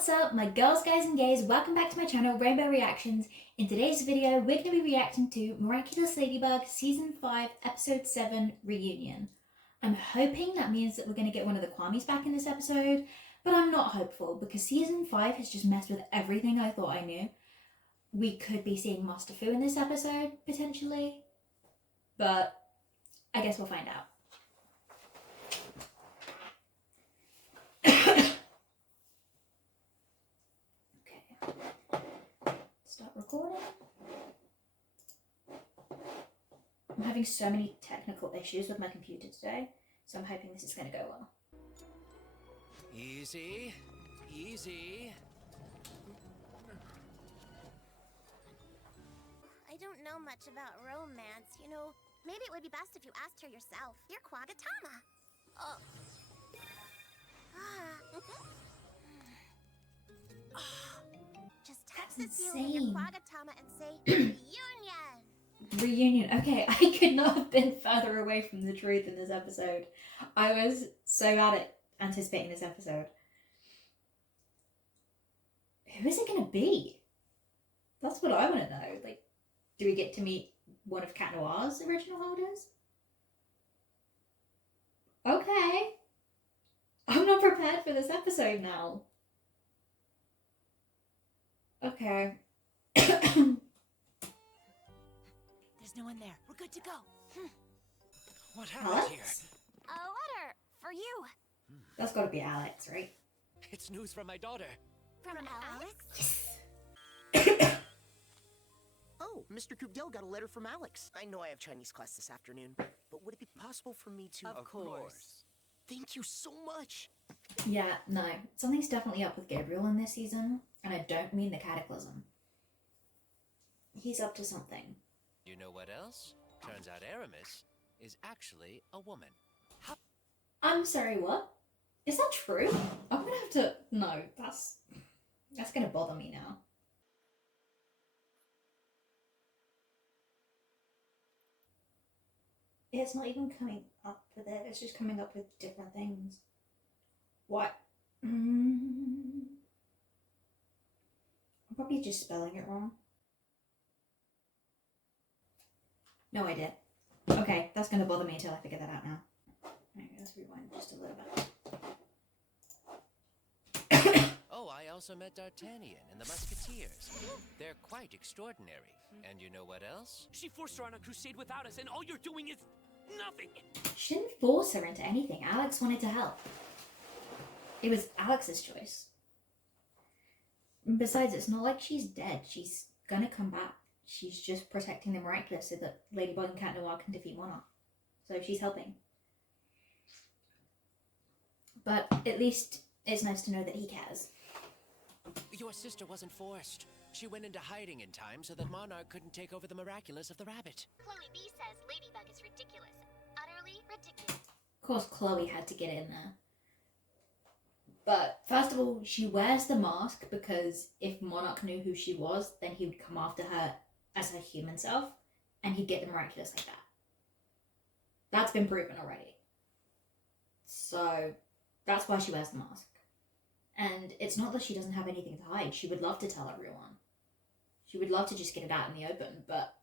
What's up, my girls, guys and gays? Welcome back to my channel, Rainbow Reactions. In today's video, we're going to be reacting to Miraculous Ladybug Season 5, Episode 7, Reunion. I'm hoping that means that we're going to get one of the Kwamis back in this episode, but I'm not hopeful because Season 5 has just messed with everything I thought I knew. We could be seeing Master Fu in this episode, potentially, but I guess we'll find out. Start recording. I'm having so many technical issues with my computer today, so I'm hoping this is going to go well. Easy, easy. I don't know much about romance, you know. Maybe it would be best if you asked her yourself. You're Kwagatama. Oh. Just text Cecilia your Kwagatama and say reunion. Reunion. Okay, I could not have been further away from the truth in this episode. I was so bad at anticipating this episode. Who is it going to be? That's what I want to know. Like, do we get to meet one of Cat Noir's original holders? Okay. I'm not prepared for this episode now. Okay. There's no one there. We're good to go. What happened here? A letter for you. That's got to be Alex, right? It's news from my daughter. From Alex? Yes. Oh, Mr. Kubdel got a letter from Alex. I know I have Chinese class this afternoon, but would it be possible for me to... Of course. Thank you so much. Yeah, no. Something's definitely up with Gabriel in this season, and I don't mean the Cataclysm. He's up to something. You know what else? Turns out Aramis is actually a woman. I'm sorry, what? Is that true? I'm gonna have to... No, that's gonna bother me now. It's not even coming up with it. It's just coming up with different things. What? I'm probably just spelling it wrong. No, I did. Okay, that's going to bother me until I figure that out now. Alright, let's rewind just a little bit. Oh, I also met D'Artagnan and the Musketeers. They're quite extraordinary. And you know what else? She forced her on a crusade without us, and all you're doing is nothing. She didn't force her into anything. Alex wanted to help. It was Alex's choice. Besides, it's not like she's dead. She's gonna come back. She's just protecting the Miraculous so that Ladybug and Cat Noir can defeat Monarch. So she's helping. But at least it's nice to know that he cares. Your sister wasn't forced. She went into hiding in time so that Monarch couldn't take over the Miraculous of the Rabbit. Chloe B says Ladybug is ridiculous. Utterly ridiculous. Of course, Chloe had to get in there. But first of all, she wears the mask because if Monarch knew who she was, then he would come after her as her human self, and he'd get the Miraculous like that. That's been proven already. So that's why she wears the mask. And it's not that she doesn't have anything to hide. She would love to tell everyone. She would love to just get it out in the open, but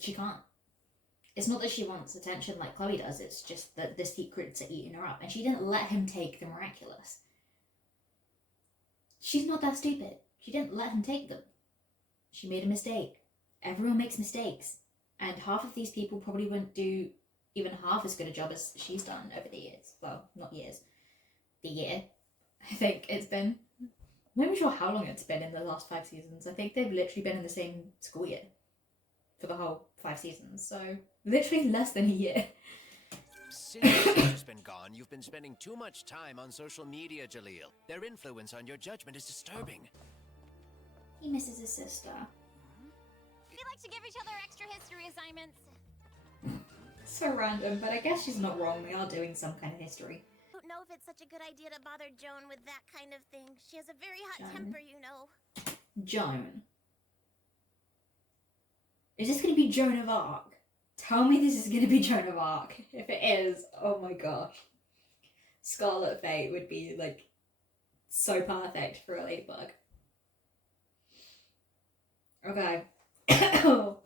she can't. It's not that she wants attention like Chloe does, it's just that the secrets are eating her up. And she didn't let him take the Miraculous. She's not that stupid. She didn't let him take them. She made a mistake. Everyone makes mistakes. And half of these people probably wouldn't do even half as good a job as she's done over the years. Well, not years. The year. I think it's been... I'm not even sure how long it's been in the last 5 seasons. I think they've literally been in the same school year for the whole 5 seasons. So, literally less than a year. Since your sister's been gone, you've been spending too much time on social media, Jaleel. Their influence on your judgment is disturbing. He misses his sister. We like to give each other extra history assignments. So random, but I guess she's not wrong. We are doing some kind of history. I don't know if it's such a good idea to bother Joan with that kind of thing. She has a very hot Joan? temper, you know. Joan. Is this going to be Joan of Arc? Tell me this is going to be Joan of Arc. If it is, oh my gosh. Scarlet Fate would be like So perfect for a ladybug. Okay. Tell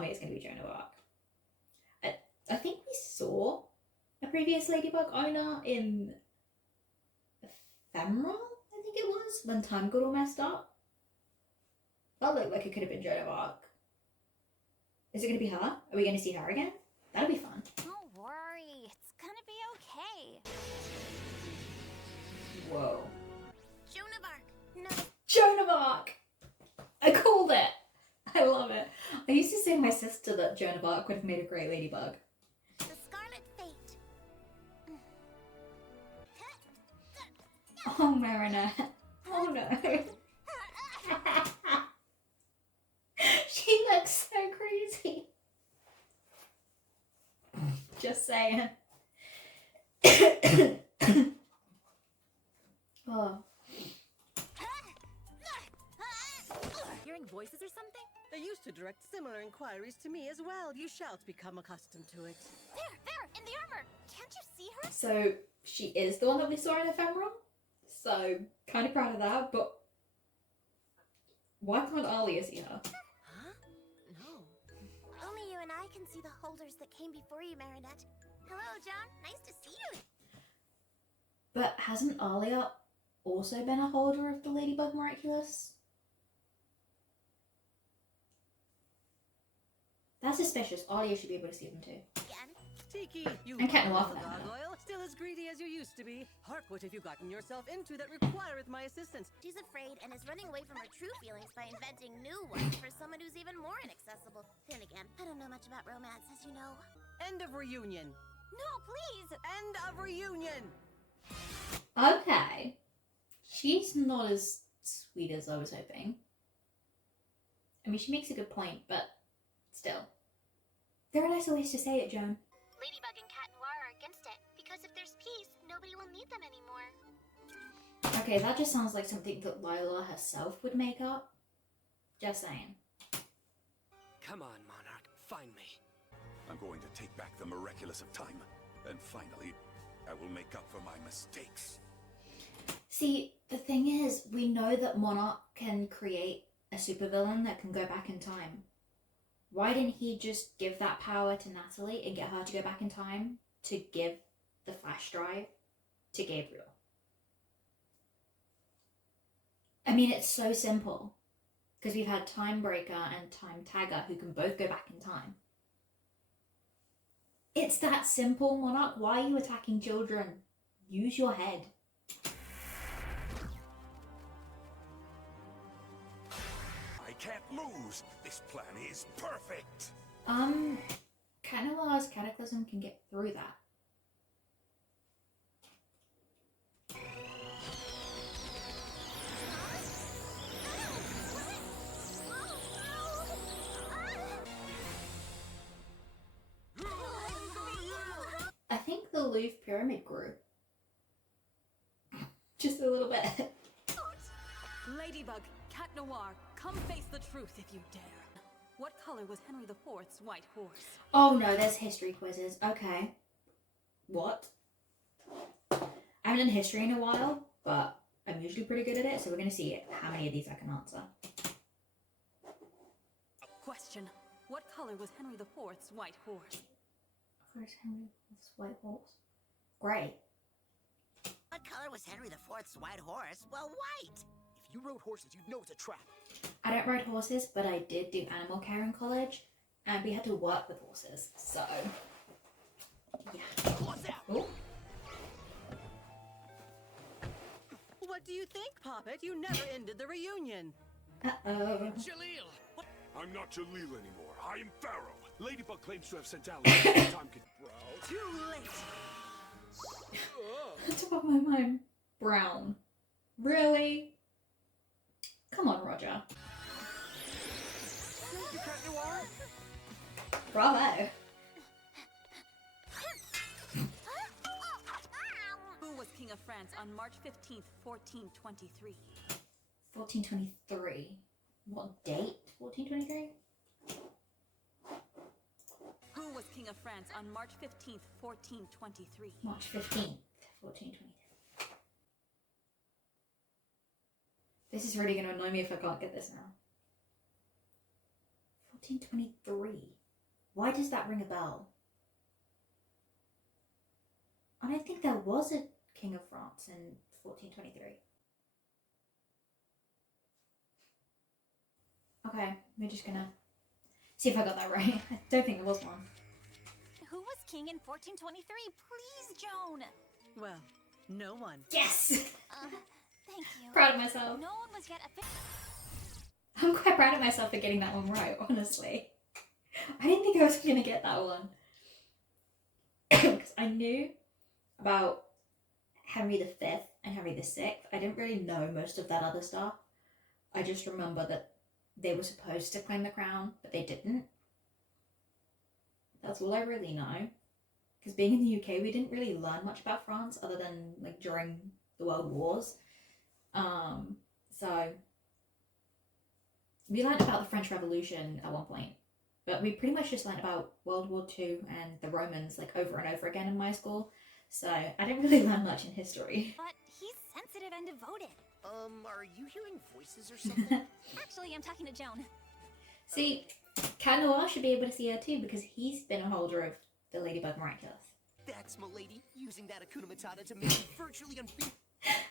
me it's going to be Joan of Arc. I think we saw a previous ladybug owner in Ephemeral, I think it was, when time got all messed up. That looked like it could have been Joan of Arc. Is it going to be her? Are we going to see her again? That'll be fun. Don't worry, it's gonna be okay. Whoa. Joan of Arc. No, Joan of Arc! I called it! I love it. I used to say to my sister that Joan of Arc would have made a great ladybug. the Scarlet Fate. Oh, Marinette. Oh no. She looks so crazy. Just saying. Oh. Hearing voices or something? They used to direct similar inquiries to me as well. You shall become accustomed to it. There, in the armor. Can't you see her? So she is the one that we saw in Ephemeral. So kind of proud of that, but why can't Alia see her? Huh? No. Only you and I can see the holders that came before you, Marinette. Hello, John. Nice to see you. But hasn't Alia also been a holder of the Ladybug Miraculous? That's suspicious. Alia should be able to see them too. Again. Tiki, you And Cat Noir are for that matter. gargoyle, still as greedy as you used to be. Hark, what have you gotten yourself into that requireth my assistance? She's afraid and is running away from her true feelings by inventing new ones for someone who's even more inaccessible. Then again, I don't know much about romance, as you know. End of reunion. No, please! End of reunion. Okay. She's not as sweet as I was hoping. I mean, she makes a good point, but still. There are nicer ways to say it, Joan. Ladybug and Cat Noir are against it, because if there's peace, nobody will need them anymore. Okay, that just sounds like something that Lila herself would make up. Just saying. Come on, Monarch, find me. I'm going to take back the miraculous of time. And finally, I will make up for my mistakes. See, the thing is, we know that Monarch can create a supervillain that can go back in time. Why didn't he just give that power to Natalie and get her to go back in time to give the flash drive to Gabriel? I mean, it's so simple. Because we've had Time Breaker and Time Tagger who can both go back in time. It's that simple, Monarch. Why are you attacking children? Use your head. I can't lose. This plan is perfect. Cannola's Cataclysm can get through that. I think the Louvre Pyramid grew. Just a little bit. Ladybug, Cat Noir, come face the truth if you dare. What color was Henry IV's white horse? Oh no, there's history quizzes. Okay. What? I haven't done history in a while, but I'm usually pretty good at it, so we're going to see how many of these I can answer. Question. What color was Henry IV's white horse? Where's Henry IV's white horse? Grey. What color was Henry IV's white horse? Well, white! If you rode horses, you'd know it's a trap. I don't ride horses, but I did do animal care in college, and we had to work with horses, so yeah. What's that? Ooh. What do you think, Poppet? You never ended the reunion. Uh-oh. Jaleel! What? I'm not Jaleel anymore. I am Pharaoh. Ladybug claims to have sent out time could Too late. Top of my mind. Brown. Really? Come on, Roger. Thank you, Cat Noir. Bravo. Who was King of France on March 15th, 1423? 1423. What date? 1423? Who was King of France on March 15th, 1423? March 15th. 1423. This is really going to annoy me if I can't get this now. 1423. Why does that ring a bell? I don't think there was a King of France in 1423. Okay, we're just gonna see if I got that right. I don't think there was one. Who was king in 1423? Please, Joan. Well, no one. Yes! Thank you. Proud of myself. No one was yet I'm quite proud of myself for getting that one right, honestly. I didn't think I was gonna get that one. Because I knew about Henry V and Henry VI. I didn't really know most of that other stuff. I just remember that they were supposed to claim the crown, but they didn't. That's all I really know. Because being in the UK, we didn't really learn much about France other than like during the World Wars. So we learned about the French Revolution at one point, but we pretty much just learned about World War II and the Romans like over and over again in my school. So I didn't really learn much in history. But he's sensitive and devoted. Are you hearing voices or something? Actually, I'm talking to Joan. See, Cat Noir should be able to see her too because he's been a holder of the Ladybug Miraculous. That's Milady using that Hakuna Matata to make me virtually unbeatable.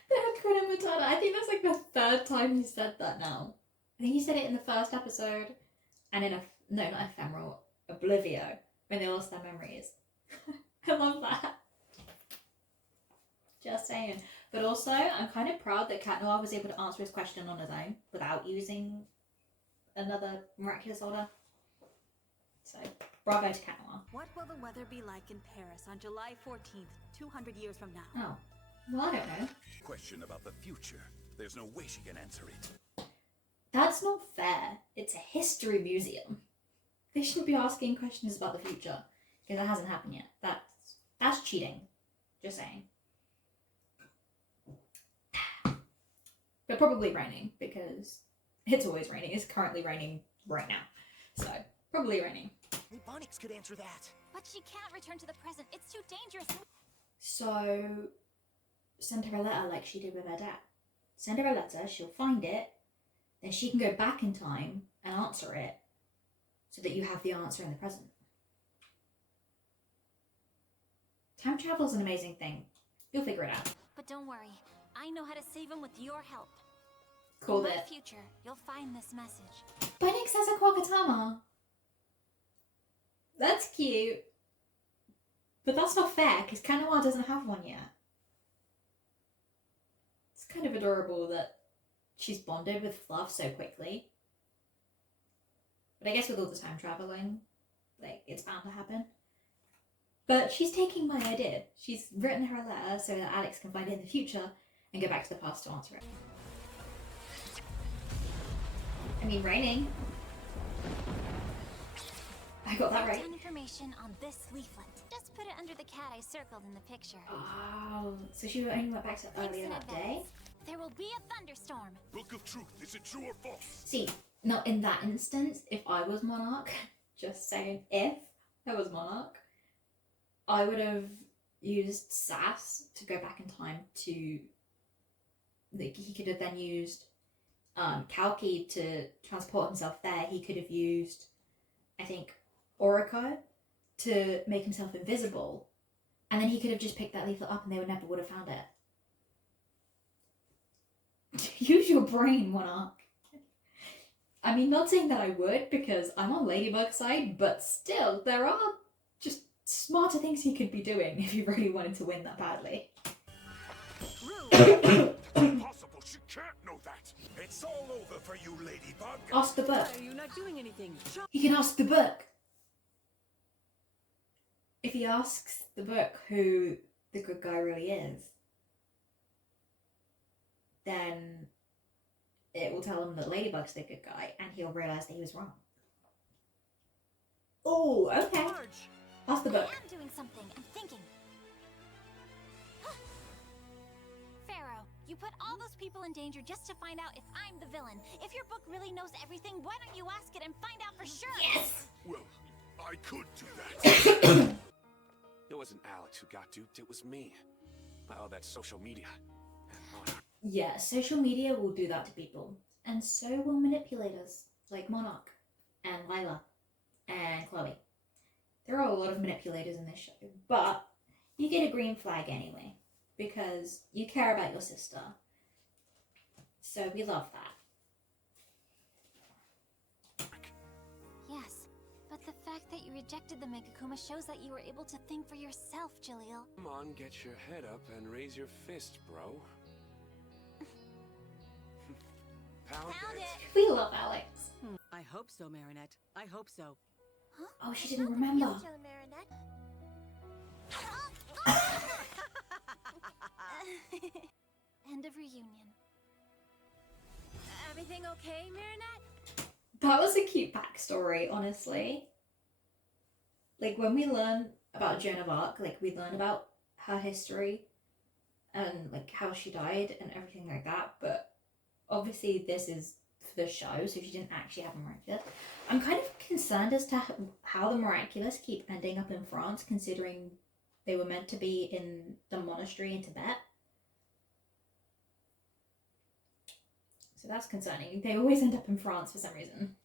The Hakuna Matata. I think that's like the third time you said that now. I think you said it in the first episode and in not Ephemeral, Oblivio, when they lost their memories. I love that. Just saying. But also, I'm kind of proud that Cat Noir was able to answer his question on his own without using another miraculous order. So, bravo to Cat Noir. What will the weather be like in Paris on July 14th, 200 years from now? Oh. Well, I don't know. Question about the future. There's no way she can answer it. That's not fair. It's a history museum. They shouldn't be asking questions about the future because it hasn't happened yet. That's cheating. Just saying. But probably raining because it's always raining. It's currently raining right now. So, probably raining. Bonix could answer that. But she can't return to the present. It's too dangerous. So, send her a letter like she did with her dad. Send her a letter, she'll find it, then she can go back in time and answer it so that you have the answer in the present. Time travel is an amazing thing. You'll figure it out. But don't worry. I know how to save him with your help. Called In it. the future, you'll find this message. Bonix has a Kwakatama. That's cute. But that's not fair, because Kanawa doesn't have one yet. It's kind of adorable that she's bonded with Fluff so quickly. But I guess with all the time traveling, like, it's bound to happen. But she's taking my idea. She's written her a letter so that Alex can find it in the future and go back to the past to answer it. I mean, raining. I got that right. Write down information on this leaflet. Just put it under the cat I circled in the picture. Oh, so she only went back to Thanks earlier in that advance. day? There will be a thunderstorm. Book of Truth, is it true or false? See, now in that instance, if I was Monarch, just saying, if I was Monarch, I would have used Sass to go back in time to, like, he could have then used Kalki to transport himself there. He could have used, I think, Orico to make himself invisible, and then he could have just picked that leaflet up and they would have found it. Use your brain, Monarch. I mean, not saying that I would, because I'm on Ladybug's side, but still, there are just smarter things he could be doing if he really wanted to win that badly. Impossible, she can't know that. It's all over for you, Ladybug. Ask the book. Why are you not doing anything? He can ask the book. If he asks the book who the good guy really is, then it will tell him that Ladybug's the good guy, and he'll realise that he was wrong. Oh, okay. Marge! Ask the book. I am doing something. I'm thinking. Pharaoh, you put all those people in danger just to find out if I'm the villain. If your book really knows everything, why don't you ask it and find out for sure? Yes! Well, I could do that. It wasn't Alex who got duped, it was me. Oh, that's social media. Yeah, social media will do that to people. And so will manipulators, like Monarch, and Lila, and Chloe. There are a lot of manipulators in this show, but you get a green flag anyway, because you care about your sister. So we love that. Yes, but the fact that you rejected the Megakuma shows that you were able to think for yourself, Jaleel. Come on, get your head up and raise your fist, bro. Pound it. We love Alex. I hope so, Marinette. I hope so. Huh? Oh, she didn't remember. End of reunion. Everything okay, Marinette? That was a cute backstory, honestly. Like, when we learn about Joan of Arc, like, we learn about her history and, like, how she died and everything like that, but obviously this is for the show, so she didn't actually have a Miraculous. I'm kind of concerned as to how the Miraculous keep ending up in France, considering they were meant to be in the monastery in Tibet. So that's concerning. They always end up in France for some reason.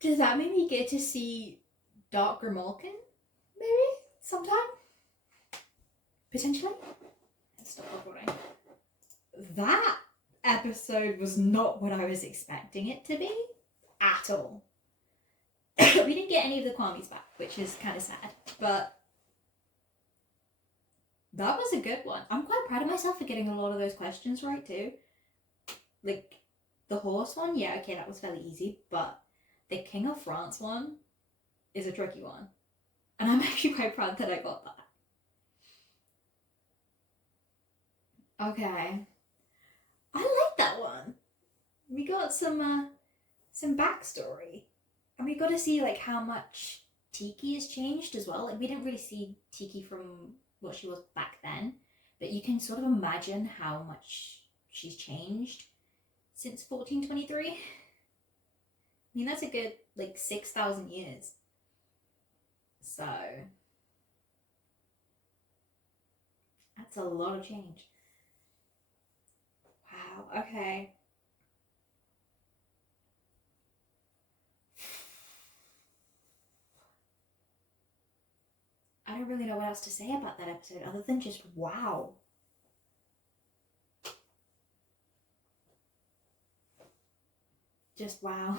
Does that mean we get to see Dark Grimalkin? Maybe? Sometime? Potentially? Let's stop recording. That episode was not what I was expecting it to be. At all. We didn't get any of the Kwamis back, which is kind of sad. But that was a good one. I'm quite proud of myself for getting a lot of those questions right too. Like, the horse one, yeah, okay, that was fairly easy. But the King of France one is a tricky one. And I'm actually quite proud that I got that. Okay. I like that one. We got some backstory. And we got to see, like, how much Tiki has changed as well. Like, we didn't really see Tiki from what she was back then. But you can sort of imagine how much she's changed since 1423. I mean, that's a good, like, 6,000 years. So, that's a lot of change. Wow, okay. I don't really know what else to say about that episode other than just wow. Just wow.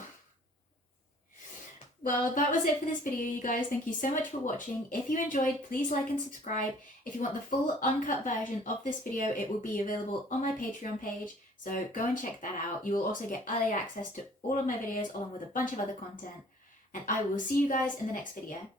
Well, that was it for this video, you guys. Thank you so much for watching. If you enjoyed, please like and subscribe. If you want the full uncut version of this video, it will be available on my Patreon page. So go and check that out. You will also get early access to all of my videos along with a bunch of other content. And I will see you guys in the next video.